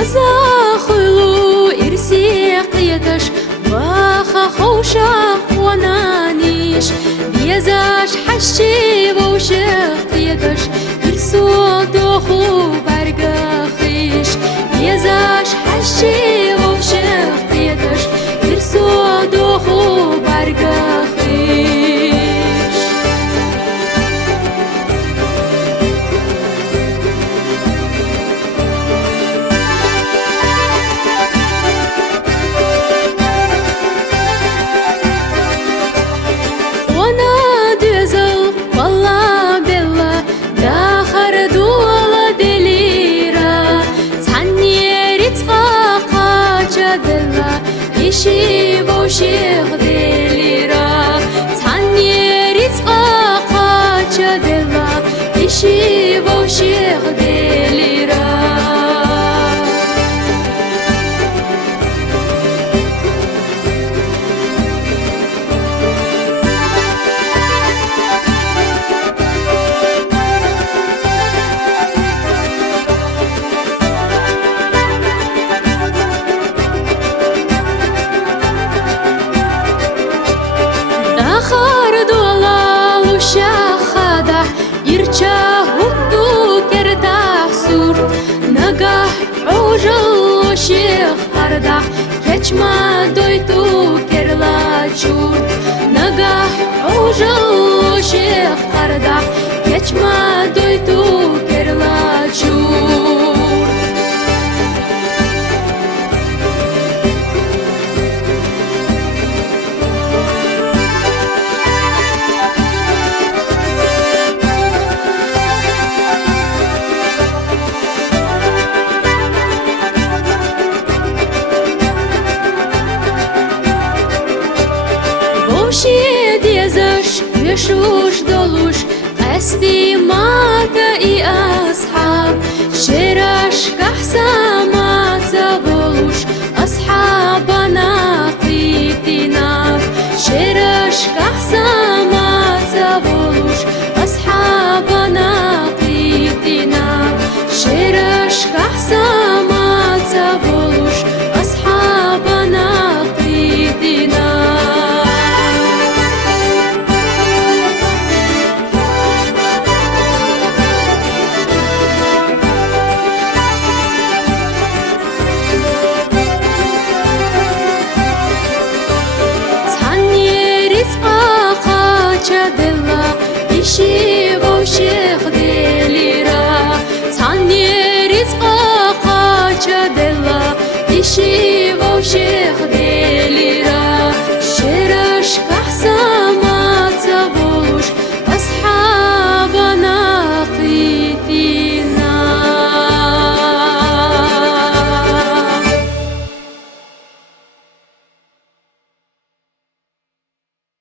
أزاخلو إرسي قيتش واخا خوشا ونانيش بيزاش حشي ووشخ قيتش إرسو دوخو برقاخيش بيزاش حشي ووشخ قيتش إرسو دوخو برقاخيش إشي بوشيخ دليرا تعني رزقا جدلا إشي بوشيخ دليرا يرجع هدو كردح سور نجح عجل وشيخ هردح كشما دويتو كرلا جور نجح عجل وشيخ هردح كشما دويتو كرلا جور شيد يزش يشوش دلوش استيماتا اي اصحاب شراش كحسا ما تبولوش اصحابنا قيتنا شراش كحسا ما تبولوش اصحابنا قيتنا شراش كحسا ما تبولوش اصحابنا قيتنا she